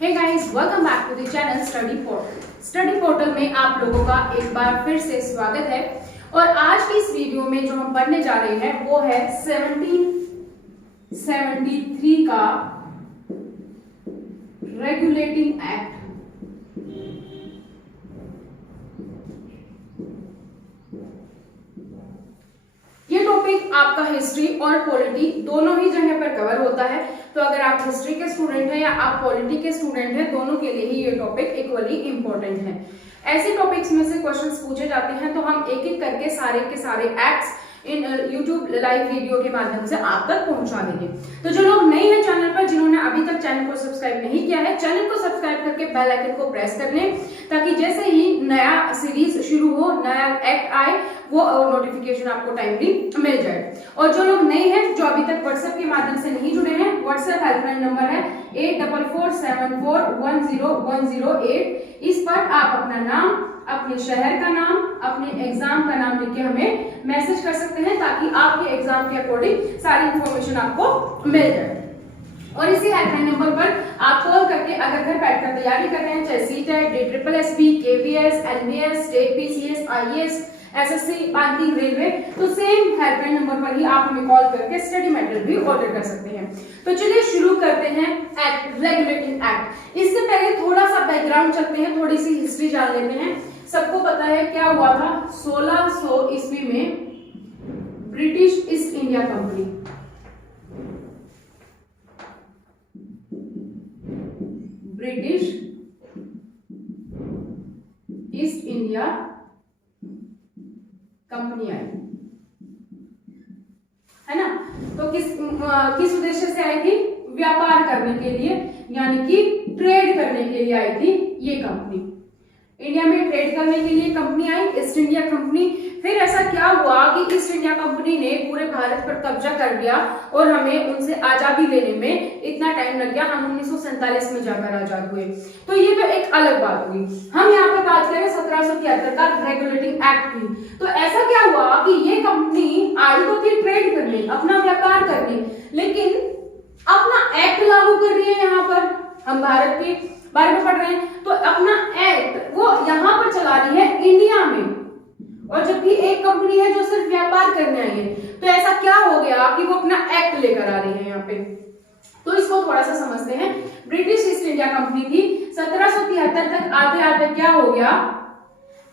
Hey guys, welcome back to the channel Study Portal. Study Portal में आप लोगों का एक बार फिर से स्वागत है। और आज की इस वीडियो में जो हम पढ़ने जा रहे हैं वो है 1773 का रेगुलेटिंग एक्ट। ये टॉपिक आपका हिस्ट्री और पॉलिटी दोनों ही जगह पर कवर होता है, तो अगर आप हिस्ट्री के स्टूडेंट हैं या आप पॉलिटी के स्टूडेंट हैं, दोनों के लिए ही ये टॉपिक इक्वली इंपॉर्टेंट है। ऐसे टॉपिक्स में से क्वेश्चंस पूछे जाते हैं, तो हम एक एक करके सारे के सारे acts in YouTube live video के माध्यम से आप तक पहुंचा देंगे। तो जो लोग नए हैं चैनल पर, जिन्होंने अभी तक चैनल को सब्सक्राइब नहीं किया है, चैनल को सब्सक्राइब करके बेल आइकन को प्रेस कर लें, ताकि जैसे ही नया सीरीज शुरू हो, नया एक्ट आए, वो नोटिफिकेशन आपको टाइमली मिल जाए। और जो लोग नए हैं, जो अभी तक व्हाट्सएप के माध्यम से नहीं जुड़े हैं, व्हाट्सएप हेल्पलाइन नंबर है 8447410108। इस पर आप अपना नाम, अपने शहर का नाम, अपने एग्जाम का नाम लिख के हमें मैसेज कर सकते हैं, ताकि आपके एग्जाम के अकॉर्डिंग सारी इंफॉर्मेशन आपको मिल जाए। और इसी हेल्पलाइन नंबर पर आप कॉल करके अगर घर बैठकर तैयारी कर रहे हैं, चाहे CTET, DSSS, KVS, NBS, state PCS, IAS, SSC, banking, railway, तो सेम हेल्पलाइन नंबर पर ही आप हमें कॉल करके स्टडी मटेरियल भी ऑर्डर कर सकते हैं। तो चलिए शुरू करते हैं एक्ट, रेगुलेटिंग एक्ट। इससे पहले थोड़ा सा बैकग्राउंड चलते हैं, थोड़ी सी हिस्ट्री जान लेते हैं। सबको पता है क्या हुआ था 1600 ईस्वी में British East India Company, British East India Company आई, है ना। तो किस उद्देश्य से आई थी? व्यापार करने के लिए, यानी कि ट्रेड करने के लिए आई थी ये कंपनी। इंडिया में ट्रेड करने के लिए कंपनी आई, ईस्ट इंडिया कंपनी। फिर ऐसा क्या हुआ कि ईस्ट इंडिया कंपनी ने पूरे भारत पर कब्जा कर लिया और हमें उनसे आजादी लेने में इतना टाइम लग गया। हम 1947 में जाकर आजाद हुए। तो ये तो एक अलग बात हुई। हम यहाँ पे बात करें 1773 का रेगुलेटिंग एक्ट की। तो ऐसा क्या हुआ कि ये कंपनी आई तो थी ट्रेड करने, अपना व्यापार करने, लेकिन अपना एक्ट लागू कर रही है। यहाँ पर हम भारत के बारे में पढ़ रहे हैं, तो अपना एक्ट वो यहाँ पर चला रही है इंडिया में, और जबकि एक कंपनी है जो सिर्फ व्यापार करने आई है। तो ऐसा क्या हो गया कि वो अपना एक्ट लेकर आ रही है यहाँ पे। तो इसको थोड़ा सा समझते हैं। ब्रिटिश ईस्ट इंडिया कंपनी थी 1773 तक। आते आते क्या हो गया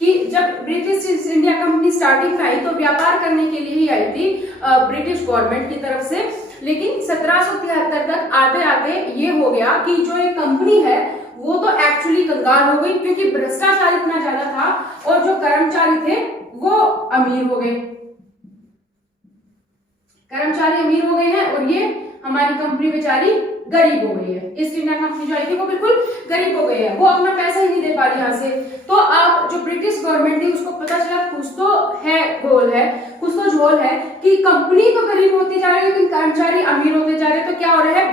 कि जब British East India company starting में आई तो व्यापार करने के लिए ही आई थी ब्रिटिश गवर्नमेंट की तरफ से। लेकिन 1773 तक आते आते ये हो गया कि जो एक कंपनी है वो तो एक्चुअली कंगाल हो गई, क्योंकि भ्रष्टाचार इतना ज्यादा था और जो कर्मचारी थे वो अमीर हो गए। कर्मचारी अमीर हो गए हैं और ये हमारी कंपनी बेचारी गरीब हो गई है। ईस्ट इंडिया कंपनी जो आई थी वो बिल्कुल गरीब हो गई है, वो अपना पैसा ही नहीं दे पा रही यहाँ से। तो अब जो ब्रिटिश गवर्नमेंट थी उसको पता चला कुछ तो है, गोल है, कुछ तो झोल है कि कंपनी तो गरीब होती जा रही है लेकिन कर्मचारी अमीर होते जा रहे हैं। तो क्या हो रहा है?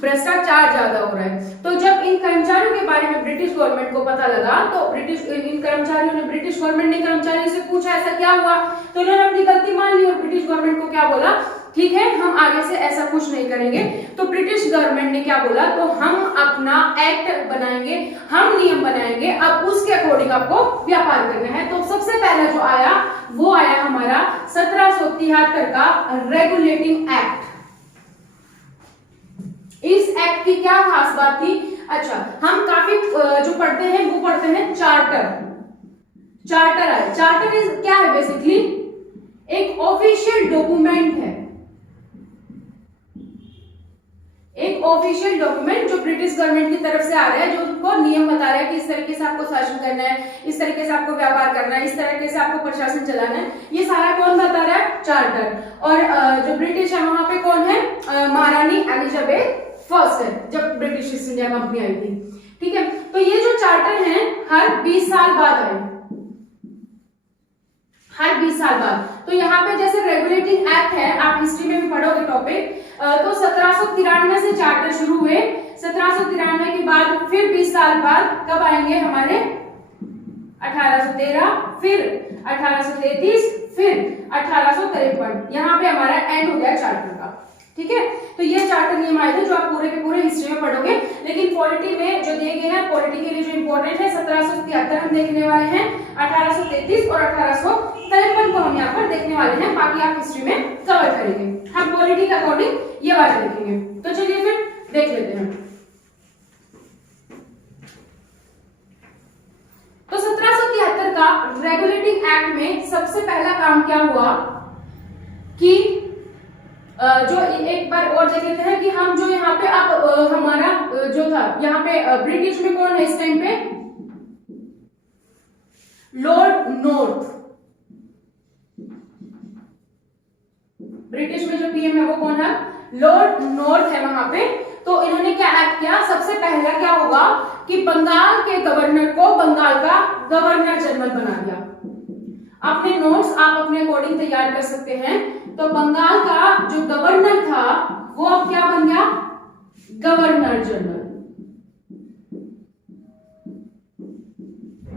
भ्रष्टाचार ज्यादा हो रहा है। तो जब इन कर्मचारियों के बारे में ब्रिटिश गवर्नमेंट को पता लगा, तो इन कर्मचारियों ने, ब्रिटिश गवर्नमेंट ने कर्मचारियों से पूछा ऐसा क्या हुआ, तो इन्होंने अपनी गलती मान ली और ब्रिटिश गवर्नमेंट को क्या बोला, ठीक है हम आगे से ऐसा कुछ नहीं करेंगे। तो ब्रिटिश गवर्नमेंट ने क्या बोला, तो हम अपना एक्ट बनाएंगे, हम नियम बनाएंगे, अब उसके अकॉर्डिंग आपको व्यापार करना है। तो सबसे पहला जो आया वो आया हमारा 1773 का रेगुलेटिंग एक्ट। इस एक्ट की क्या खास बात थी? अच्छा, हम काफी जो पढ़ते हैं वो पढ़ते हैं चार्टर। चार्टर आए। चार्टर क्या है? बेसिकली एक ऑफिशियल डॉक्यूमेंट है, एक ऑफिशियल डॉक्यूमेंट जो ब्रिटिश गवर्नमेंट की तरफ से आ रहा है, जो उनको नियम बता रहा है कि इस तरीके से आपको शासन करना है, इस तरीके से आपको व्यापार करना है, इस तरीके से आपको प्रशासन चलाना है। ये सारा कौन बता रहा है? चार्टर। और जो ब्रिटिश है वहां पे कौन है? महारानी एलिजाबेथ फर्स्ट है, जब ब्रिटिश ईस्ट इंडिया कंपनी आई थी। ठीक है, तो ये जो चार्टर है हर 20 साल बाद आए, हर 20 साल बाद। तो यहाँ पे जैसे रेगुलेटिंग एक्ट है, आप हिस्ट्री में भी पढ़ोगे टॉपिक, तो 1793 से चार्टर शुरू हुए। 1793 के बाद फिर 20 साल बाद कब आएंगे हमारे? 1813, फिर 1833, फिर 1853। यहाँ पे हमारा एंड हो गया चार्टर का। ठीक है, तो ये चार्टर नियम आए थे जो आप पूरे के पूरे हिस्ट्री में पढ़ोगे। लेकिन पॉलिटी में जो दिए गए हैं, पॉलिटी के लिए जो इंपॉर्टेंट है 1773 हम देखने वाले हैं, 1833 और 1853 को हम यहाँ पर देखने वाले हैं, बाकी आप हिस्ट्री में कवर करेंगे। हम पॉलिटी के अकॉर्डिंग ये वाले देखेंगे। तो चलिए फिर देख लेते हैं। तो 1773 का रेगुलेटिंग एक्ट में सबसे पहला काम क्या हुआ कि जो एक बार और देख लेते हैं कि हम जो यहाँ पे अब हमारा जो था यहाँ पे ब्रिटिश में कौन है इस टाइम पे, लॉर्ड नॉर्थ। ब्रिटिश में जो पीएम है वो कौन है, लॉर्ड नॉर्थ है वहां पे। तो इन्होंने क्या एक्ट किया, सबसे पहला क्या होगा कि बंगाल के गवर्नर को बंगाल का गवर्नर जनरल बना दिया। अपने नोट्स आप अपने अकॉर्डिंग तैयार कर सकते हैं। तो बंगाल का जो गवर्नर था वो अब क्या बन गया, गवर्नर जनरल।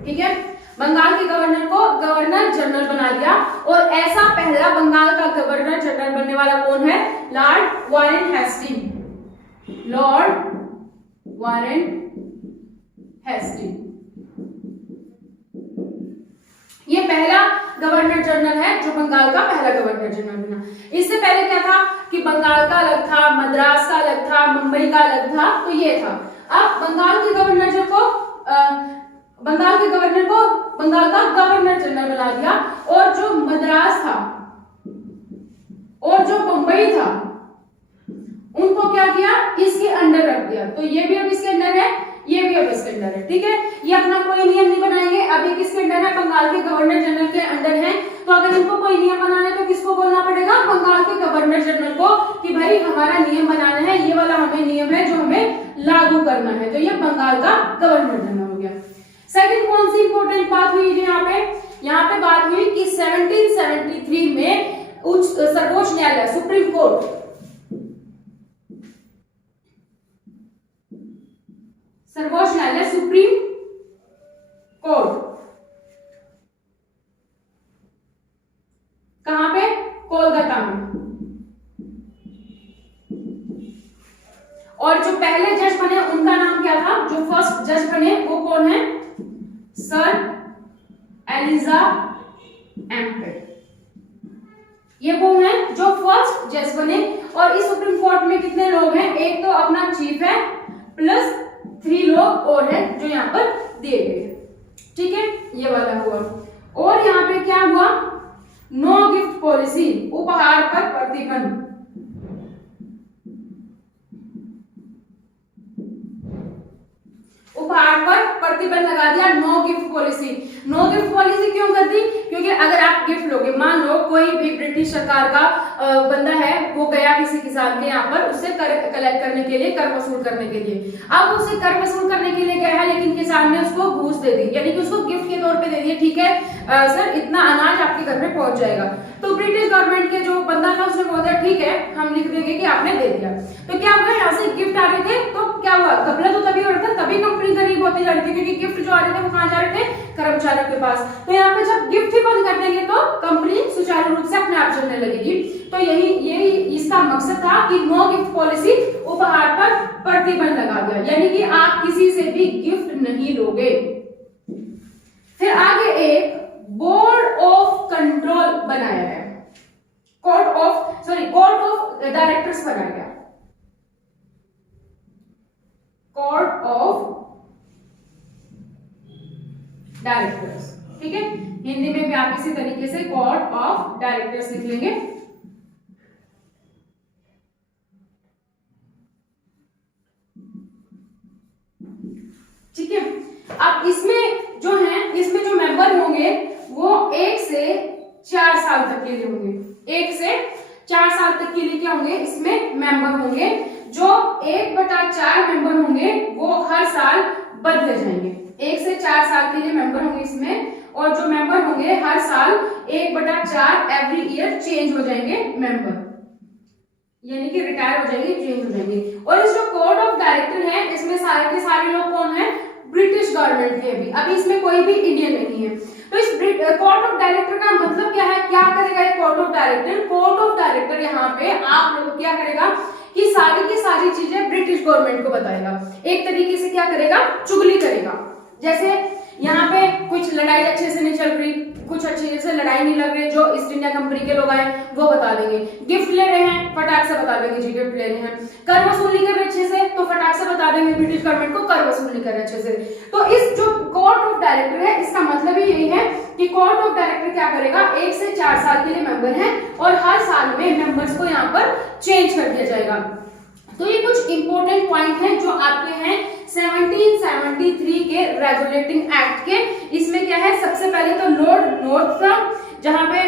ठीक है, बंगाल के गवर्नर को गवर्नर जनरल बना दिया। और ऐसा पहला बंगाल का गवर्नर जनरल बनने वाला कौन है, Lord Warren Hasting. Lord Warren Hasting ये पहला गवर्नर जनरल है जो बंगाल का पहला गवर्नर जनरल बना। इससे पहले क्या था कि बंगाल का अलग था, मद्रास का अलग था, मुंबई का अलग था, तो ये था। अब बंगाल के गवर्नर को बंगाल का गवर्नर जनरल बना दिया। और जो मद्रास था और जो मुंबई था उनको क्या किया, इसके अंडर रख दिया। तो ये भी अब इसके अंडर है, ये भी अब इसके अंडर है। ठीक है, ये अपना कोई नियम नहीं बनाएंगे। अब ये किसके अंडर है, बंगाल के गवर्नर जनरल के अंडर है। तो अगर इनको कोई नियम बनाना है तो किसको बोलना पड़ेगा, बंगाल के गवर्नर जनरल को कि भाई हमारा नियम बनाना है, ये वाला हमें नियम है जो हमें लागू करना है। तो ये बंगाल का गवर्नर जनरल हो गया। सेकंड कौन सी इंपॉर्टेंट बात हुई यहाँ पे बात हुई कि 1773 में सर्वोच्च न्यायालय, सुप्रीम कोर्ट, सर्वोच्च न्यायालय सुप्रीम कोर्ट कहां पे, कोलकाता में। और जो पहले जज बने उनका नाम क्या था, जो फर्स्ट जज बने वो कौन है, सर एलिजा एम्पेट। ये कौन है जो फर्स्ट जज बने। और इस सुप्रीम कोर्ट में कितने लोग हैं, एक तो अपना चीफ है प्लस 3 लोग और हैं जो यहाँ पर दिए गए। ठीक है, ये वाला हुआ। और यहाँ पे क्या हुआ, नो गिफ्ट पॉलिसी, उपहार पर प्रतिबंध। उपहार पर प्रतिबंध लगा दिया, no gift policy. No gift policy क्यों कर दी, क्योंकि अगर आप गिफ्ट लोगे, मान लो कोई भी ब्रिटिश सरकार का बंदा है, वो गया किसी किसान के यहाँ पर उससे कलेक्ट करने के लिए, कर वसूल करने के लिए। अब उसे कर वसूल करने के लिए गया है, लेकिन किसान ने उसको घूस दे दी, यानी कि उसको गिफ्ट के तौर पे दे दिया। ठीक है सर, इतना अनाज आपके घर में पहुंच जाएगा। तो ब्रिटिश गवर्नमेंट के जो बंदा था उसने बोला ठीक है हम लिख देंगे कि आपने दे दिया। तो क्या हुआ, यहाँ से गिफ्ट आ रहे थे, तो क्या हुआ, घपला तो तभी हो रहा था, तभी कंपनी गरीब होती जा रही थी, क्योंकि गिफ्ट जो आ रहे थे वो कहाँ जा रहे थे, कर्मचारियों के पास। तो यहाँ पे जब गिफ्ट ही बंद कर देंगे तो कंपनी सुचारू रूप से अपने आप चलने लगेगी। तो यही इसका मकसद था कि नो गिफ्ट पॉलिसी, उपहार पर प्रतिबंध लगा दिया, यानी कि आप किसी से भी गिफ्ट नहीं लोगे। फिर आगे एक बोर्ड ऑफ कंट्रोल बनाया गया, कोर्ट ऑफ डायरेक्टर्स बनाया गया, कोर्ट ऑफ डायरेक्टर्स। ठीक है, हिंदी में भी आप इसी तरीके से कोर्ट ऑफ डायरेक्टर्स लिख लेंगे। ठीक है, अब इसमें जो मेंबर होंगे वो 1 से 4 साल तक के लिए होंगे। 1 से 4 साल तक के लिए क्या होंगे, इसमें मेंबर होंगे। जो 1/4 मेंबर होंगे वो हर साल बदले जाएंगे। 1 से 4 साल के लिए मेंबर होंगे इसमें, और जो मेंबर होंगे हर साल 1/4 एवरी ईयर चेंज हो जाएंगे मेंबर, यानी कि रिटायर हो जाएंगे, चेंज हो जाएंगे। और इस जो कोर्ट ऑफ डायरेक्टर है इसमें सारे के सारे लोग कौन है, ब्रिटिश गवर्नमेंट के। अभी इसमें कोई भी इंडियन नहीं है। तो इस कोर्ट ऑफ डायरेक्टर का मतलब क्या है, क्या करेगा ये court of director. Court of director यहाँ पे आप लोग क्या करेगा, कि सारी की सारी चीजें ब्रिटिश गवर्नमेंट को बताएगा, एक तरीके से क्या करेगा, चुगली करेगा। जैसे यहाँ पे कुछ लड़ाई अच्छे से नहीं चल रही, कुछ अच्छे से लड़ाई नहीं लग रही, जो ईस्ट इंडिया कंपनी के लोग आए वो बता देंगे, गिफ्ट ले रहे हैं फटाक से बता देंगे जी गिफ्ट ले रहे हैं, कर वसूल नहीं कर रहे अच्छे से तो फटाक से बता देंगे ब्रिटिश गवर्नमेंट को कर वसूल नहीं कर रहे अच्छे से। तो इस जो कोर्ट ऑफ डायरेक्टर है इसका मतलब ही यही है कि कोर्ट ऑफ डायरेक्टर क्या करेगा, 1 से 4 साल के लिए मेंबर है और हर साल में मेंबर्स को यहाँ पर चेंज कर दिया जाएगा। तो ये कुछ इंपॉर्टेंट पॉइंट हैं जो आपके हैं 1773 के रेगुलेटिंग एक्ट के। इसमें क्या है, सबसे पहले तो लॉर्ड नॉर्थ था, जहां पे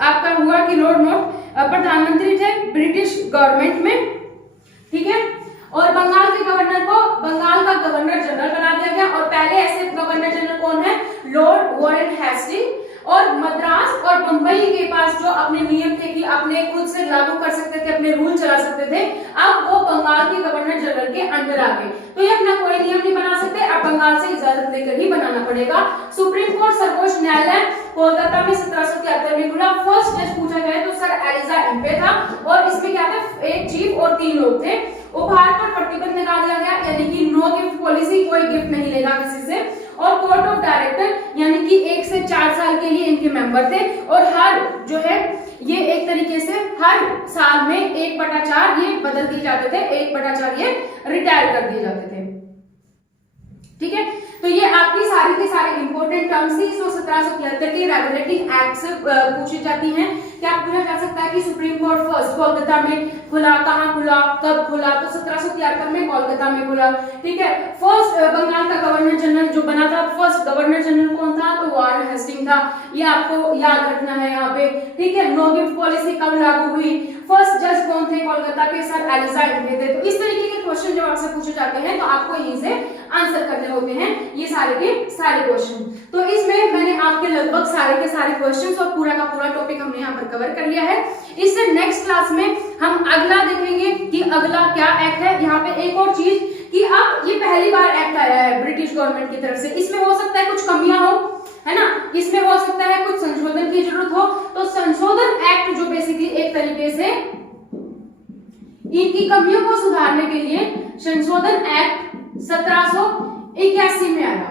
आपका हुआ कि लॉर्ड नॉर्थ प्रधानमंत्री थे ब्रिटिश गवर्नमेंट में, ठीक है। और बंगाल के गवर्नर को बंगाल का गवर्नर जनरल बना दिया गया और पहले ऐसे गवर्नर जनरल कौन है, लॉर्ड वॉरेन हेस्टिंग। और मद्रास और बंबई के पास जो अपने नियम थे कि अपने खुद से लागू कर सकते थे, अपने रूल चला सकते थे, अब वो बंगाल के गवर्नर जनरल के अंडर आ गए। तो ये अपना कोई नियम नहीं बना सकते, अब बंगाल से इजाजत लेकर ही बनाना पड़ेगा। सुप्रीम कोर्ट सर्वोच्च न्यायालय कोलकाता में 1773 में खुला। फर्स्ट जज पूछा गया तो सर एलिजा एम्पे था और इसमें क्या था, एक चीफ और 3 लोग थे। उपहार पर प्रतिबंध लगा दिया गया, यानी कि नो गिफ्ट पॉलिसी, कोई गिफ्ट नहीं लेगा किसी से। और कोर्ट ऑफ डायरेक्टर यानी कि 1 से 4 साल के लिए इनके मेंबर थे और हर जो है ये एक तरीके से हर साल में 1/4 ये बदल दिए जाते थे, 1/4 ये रिटायर कर दिए जाते थे, ठीक है। तो ये आपकी सारी के सारे इंपॉर्टेंट टर्म्स थी जो 1773 के रेगुलेटिंग एक्ट से पूछी जाती हैं। क्या पूछा जा सकता है कि सुप्रीम कोर्ट फर्स्ट कोलकाता में खुला, कहाँ खुला, कब खुला, तो 1773 में कोलकाता में खुला, ठीक है। फर्स्ट बंगाल का गवर्नर जनरल जो बना था, फर्स्ट गवर्नर जनरल कौन था, तो वॉरेन हेस्टिंग था, ये आपको याद रखना है यहाँ पे, ठीक है। नो गिफ्ट पॉलिसी कब लागू हुई, फर्स्ट जज कौन थे कोलकाता के, सर एलिजा एम्पे थे। तो इस तरीके के क्वेश्चन जब आपसे पूछे जाते हैं तो आपको यहीं से आंसर करने होते हैं ये सारे के सारे क्वेश्चन। तो इसमें मैंने आपके लगभग सारे के सारे क्वेश्चंस और पूरा का पूरा टॉपिक हमने यहाँ पर कवर कर लिया है। इससे नेक्स्ट क्लास में हम अगला देखेंगे कि अगला क्या एक्ट है। यहाँ पे एक और चीज कि अब ये पहली बार एक्ट आया है ब्रिटिश गवर्नमेंट की तरफ से, इसमें हो सकता है कुछ कमियां हो, है ना, इसमें हो सकता है कुछ संशोधन की जरूरत हो। तो संशोधन एक्ट जो बेसिकली एक तरीके से इनकी कमियों को सुधारने के लिए संशोधन एक्ट 1781 में आया।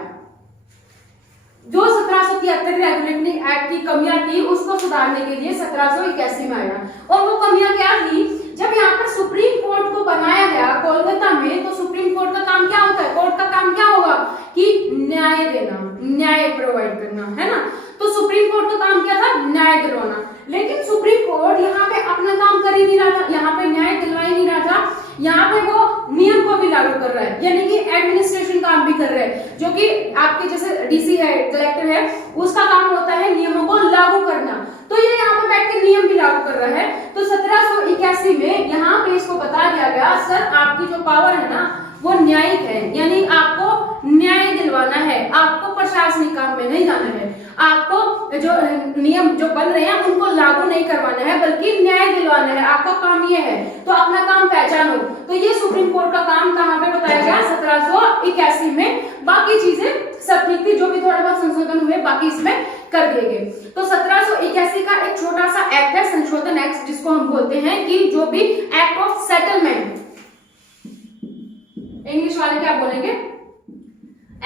जो 1773 रेगुलेटिंग एक्ट की कमियां थी उसको सुधारने के लिए 1781 में आया। और वो कमियां क्या थी, जब यहाँ पर सुप्रीम कोर्ट को बनाया गया कोलकाता में, तो सुप्रीम कोर्ट का काम क्या होता है, कोर्ट का काम क्या होगा कि न्याय देना, न्याय प्रोवाइड करना, है ना। तो सुप्रीम कोर्ट का काम क्या था, न्याय दिलवाना। लेकिन सुप्रीम कोर्ट यहाँ पे अपना काम कर ही नहीं रहा था, यहाँ पे न्याय दिलवा ही नहीं रहा था, यहाँ पे वो नियम को भी लागू कर रहा है, यानी कि एडमिनिस्ट्रेशन काम भी कर रहा है, जो कि आपके जैसे डीसी है, कलेक्टर है, उसका काम होता है नियमों को लागू करना। तो ये यहाँ पे बैठ के नियम भी लागू कर रहा है। तो 1781 में यहाँ पे इसको बता दिया गया, सर आपकी जो पावर है ना वो न्यायिक है, यानी आपको न्याय दिलवाना है, आपको प्रशासनिक काम में नहीं जाना है, आपको जो नियम जो बन रहे हैं उनको लागू नहीं करवाना है बल्कि न्याय दिलवाना है, आपका काम ये है। तो अपना काम पहचानो। तो ये सुप्रीम कोर्ट का काम कहाँ पे बताया गया, 1781 में। बाकी चीजें सब ठीक थी, जो भी थोड़ा बहुत संशोधन हुए बाकी इसमें कर दिए गए। तो 1781 का एक छोटा सा एक्ट है, संशोधन एक्ट, जिसको हम बोलते हैं कि जो भी एक्ट ऑफ सेटलमेंट, इंग्लिश वाले क्या बोलेंगे,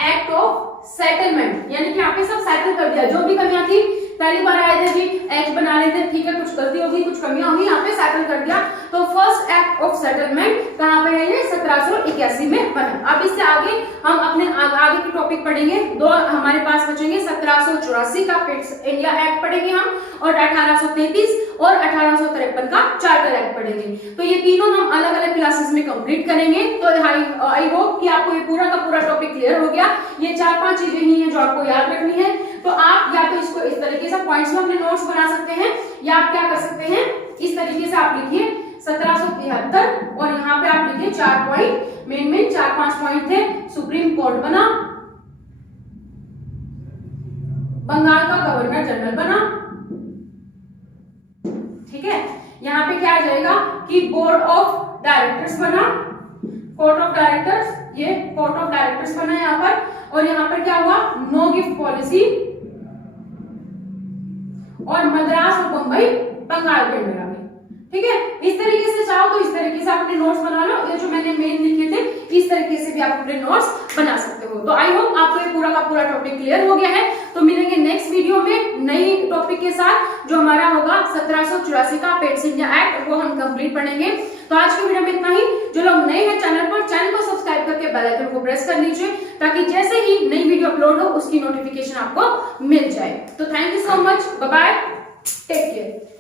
एक्ट ऑफ सेटलमेंट, यानी कि यहाँ पे सब सेटल कर दिया। जो भी कमियां थी, पहली बार आए थे जी, एक्ट बना रहे थे, ठीक है, कुछ गलती होगी, कुछ कमियां होगी, यहाँ पे सेटल कर दिया। तो फर्स्ट एक्ट ऑफ सेटलमेंट कहाँ पे है, ये 1781 में बना। अब इससे आगे हम अपने आगे के टॉपिक पढ़ेंगे, दो हमारे पास बचेंगे, 1784 का पिट्स इंडिया एक्ट पढ़ेंगे हम, और 1833 और 1853 का चार्टर एक्ट पढ़ेंगे। तो ये तीनों हम अलग अलग क्लासेस में कंप्लीट करेंगे। तो आई होप कि आपको ये पूरा का पूरा टॉपिक क्लियर हो गया। ये 4-5 चीजें ही हैं जो आपको याद रखनी है। तो आप या तो इसको इस तरीके से पॉइंट्स में अपने नोट्स बना सकते हैं, या आप क्या कर सकते हैं, इस तरीके से आप लिखिए 1773 और यहाँ पे आप लिखिए 4 पॉइंट, मेन 4-5 पॉइंट थे। सुप्रीम कोर्ट बना, बंगाल का गवर्नर जनरल बना, ठीक है। यहाँ पे क्या आ जाएगा कि बोर्ड ऑफ डायरेक्टर्स बना, कोर्ट ऑफ डायरेक्टर्स, ये कोर्ट ऑफ डायरेक्टर्स बना यहाँ पर। और यहाँ पर क्या हुआ, नो गिफ्ट पॉलिसी, और मद्रास और बंबई बंगाल के अंदर आ गई। ठीक है। इस तरीके से चाहो तो इस तरीके से आप अपने नोट्स बना लो, ये जो मैंने मेन लिखे थे इस तरीके से भी आप अपने नोट्स बना सकते हो। तो आई होप आपको ये पूरा का पूरा टॉपिक क्लियर हो गया है। तो मिलेंगे नेक्स्ट वीडियो में नई टॉपिक के साथ, जो हमारा होगा 1784 का पेट्स इंडिया एक्ट, वो हम कंप्लीट पढ़ेंगे। तो आज की वीडियो में इतना ही। जो लोग नए हैं चैनल पर, चैनल को सब्सक्राइब करके बेल आइकन को प्रेस कर लीजिए, ताकि जैसे ही नई वीडियो अपलोड हो उसकी नोटिफिकेशन आपको मिल जाए। तो thank you so much, bye bye, take care.